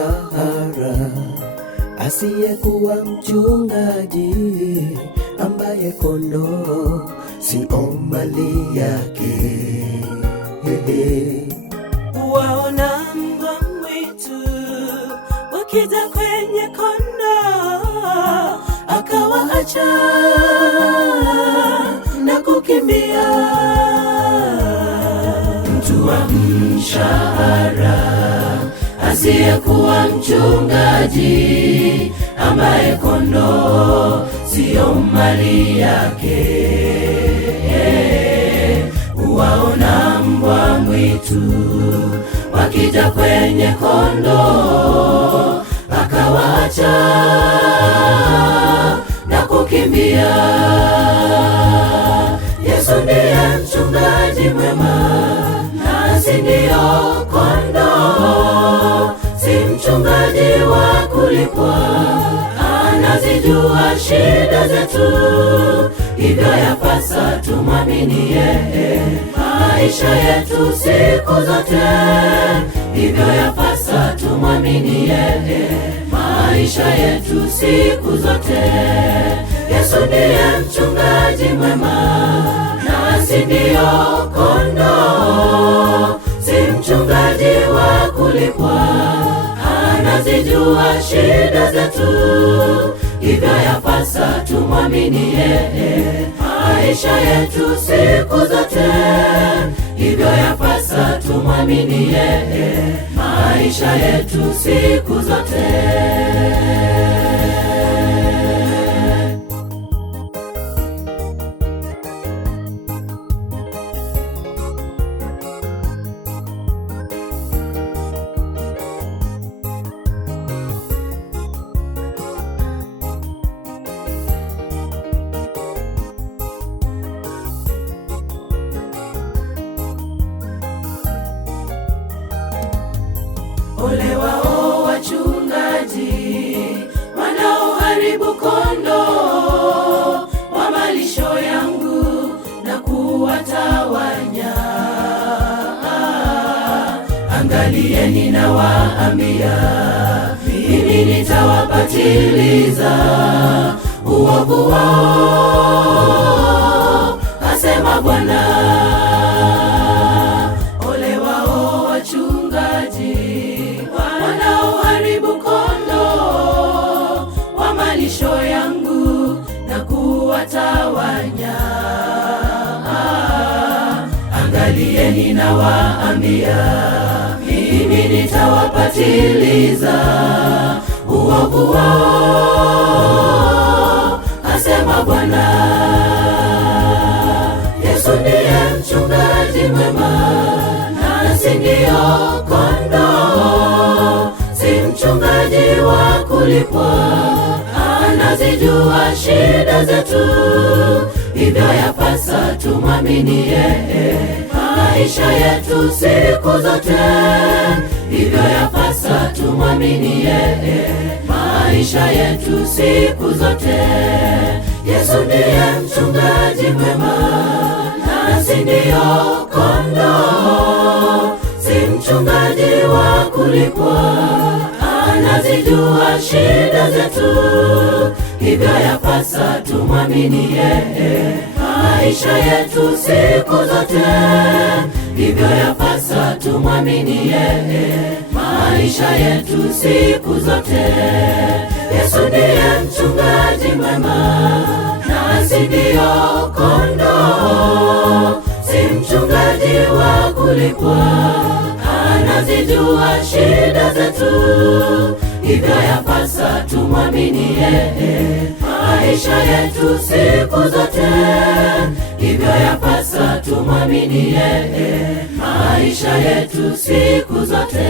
mshahara, asiyekuwa mchungaji, ambaye kondoo sio mali yake. Waona mbwa mwitu wakija kwenye kondoo, akawaacha na kukimbia. Mtu wa mshahara, asiyekuwa mchungaji, ambaye kondoo sio mali yake. Waona mbwa mwitu wakija kwenye kondoo, akawaacha na kukimbia. Yesu ndiye mchungaji mwema, nasi ndio kondoo. Si mchungaji wa kulipwa, anazijua shida zetu, hivyo yapasa tumwamini yeye maisha yetu siku zote. Hivyo yapasa tumwamini yeye maisha yetu siku zote. Yesu ndiye mchungaji mwema, nasi ndio kondoo. Si mchungaji wa kulipwa, anazijua shida zetu, hivyo yapasa tumwamini yeye maisha yetu siku zote. Hivyo yapasa tumwamini yeye maisha yetu siku zote. Ole wao wachungaji wanaoharibu kondoo wa malisho yangu na kuwatawanya. Angalieni, nawaambia, mimi nitawapatiliza uovu wao, asema Bwana. Ole wao wachungaji wanaoharibu kondoo wa malisho yangu na kuwatawanya. Angalieni, nawaambia, mimi nitawapatiliza uovu wao, asema Bwana. Yesu ndiye mchungaji mwema, nasi ndio kondoo. Si mchungaji wa kulipwa, anazijua shida zetu, hivyo yapasa tumwamini yeye maisha yetu siku zote. Hivyo yapasa tumwamini yeye maisha yetu siku zote. Yesu ndiye mchungaji mwema, nasi ndio kondoo. Si mchungaji wa kulipwa, anazijua shida zetu, hivyo yapasa tumwamini yeye maisha yetu siku zote. Hivyo yapasa tumwamini yeye maisha yetu siku zote. Yesu ndiye mchungaji mwema, nasi ndio kondoo. Si mchungaji wa kulipwa, anazijua shida zetu, hivyo yapasa tumwamini yeye maisha yetu siku zote. Hivyo yapasa tumwamini yeye maisha yetu siku zote.